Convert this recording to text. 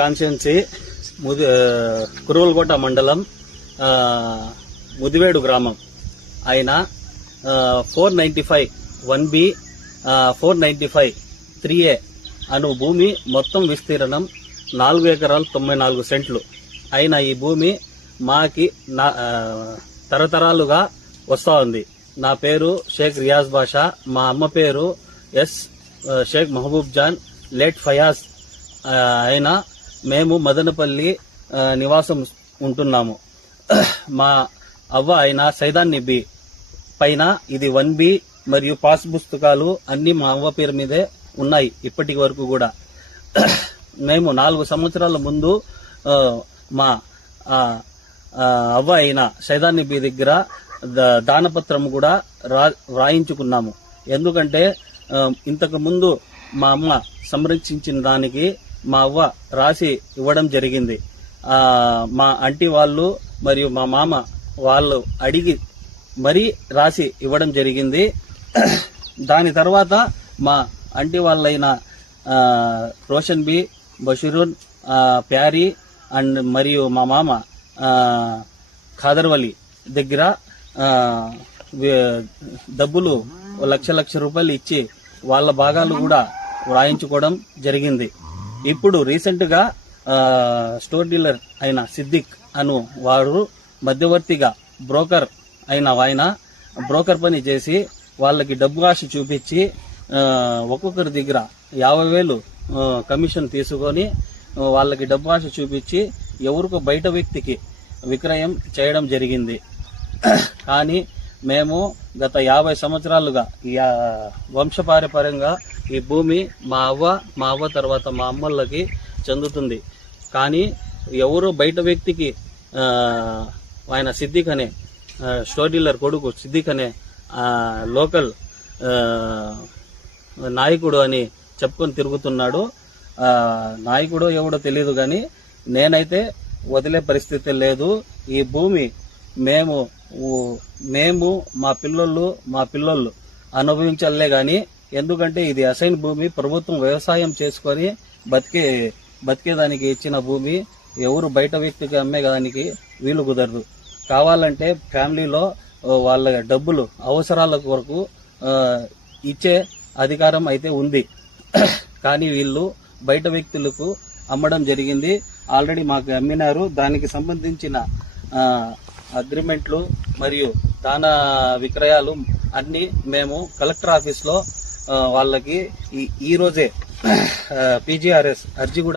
Constituency కురువలకోట మండలం ముదివేడు గ్రామం ఆయన 495 1B 495 3A అను భూమి మొత్తం విస్తీర్ణం 4 ఎకరాలు 94 సెంట్లు అయిన ఈ భూమి మాకి తరతరాలుగా వస్తూ ఉంది. నా పేరు షేక్ రియాజ్ బాషా, మా అమ్మ పేరు షేక్ మహబూబ్ జాన్, లేట్ ఫయాజ్ అయినా మేము మదనపల్లి నివాసం ఉంటున్నాము. మా అవ్వ అయిన సైదాన్ని బి పైన ఇది 1B మరియు పాస్ పుస్తకాలు అన్ని మా అవ్వ పేరు మీదే ఉన్నాయి ఇప్పటి వరకు కూడా. మేము 4 సంవత్సరాల ముందు మా అవ్వ అయిన సైదాన్ని బి దగ్గర దానపత్రం కూడా రాయించుకున్నాము. ఎందుకంటే ఇంతకు ముందు మా అమ్మ సంరక్షించిన దానికి మా అవ్వ రాసి ఇవ్వడం జరిగింది. మా ఆంటీ వాళ్ళు మరియు మా మామ వాళ్ళు అడిగి మరీ రాసి ఇవ్వడం జరిగింది. దాని తర్వాత మా ఆంటీ వాళ్ళైన రోషన్ బి, బషీరున్, ప్యారీ అండ్ మరియు మా మామ ఖాదర్వలి దగ్గర డబ్బులు లక్ష రూపాయలు ఇచ్చి వాళ్ళ భాగాలు కూడా వ్రాయించుకోవడం జరిగింది. ఇప్పుడు రీసెంట్ గా స్టోర్ డీలర్ అయిన సిద్దిక్ అను వారు మధ్యవర్తిగా బ్రోకర్ అయిన ఆయన బ్రోకర్ పని చేసి వాళ్ళకి డబ్బు ఆశ చూపించి ఒక్కొక్కరి దగ్గర 50,000 కమిషన్ తీసుకొని వాళ్ళకి డబ్బు ఆశ చూపించి ఎవరికో బయట వ్యక్తికి విక్రయం చేయడం జరిగింది. కానీ మేము గత 50 సంవత్సరాలుగా వంశపారంపర్యంగా ఈ భూమి మా అవ్వ తర్వాత మా అమ్మలకి చెందుతుంది. కానీ ఎవరో బయట వ్యక్తికి ఆయన సిద్దిక్ అనే స్టోర్ డీలర్ కొడుకు సిద్దిక్ అనే లోకల్ నాయకుడు అని చెప్పుకొని తిరుగుతున్నాడు. నాయకుడు ఎవడో తెలియదు, కానీ నేనైతే వదిలే పరిస్థితి లేదు. ఈ భూమి మేము మా పిల్లలు అనుభవించాలే గాని, ఎందుకంటే ఇది అసైన్ భూమి, ప్రభుత్వం వ్యవసాయం చేసుకొని బతికేదానికి ఇచ్చిన భూమి. ఎవరు బయట వ్యక్తికి అమ్మేదానికి వీలు కుదరదు. కావాలంటే ఫ్యామిలీలో వాళ్ళ డబ్బులు అవసరాల కొరకు ఇచ్చే అధికారం అయితే ఉంది. కానీ వీళ్ళు బయట వ్యక్తులకు అమ్మడం జరిగింది. ఆల్రెడీ మాకు అమ్మినారు. దానికి సంబంధించిన అగ్రిమెంట్లు మరియు దాన విక్రయాలు అన్ని మేము కలెక్టర్ ఆఫీస్ లో వాళ్ళకి ఈ రోజే PGRS అర్జీ కూడా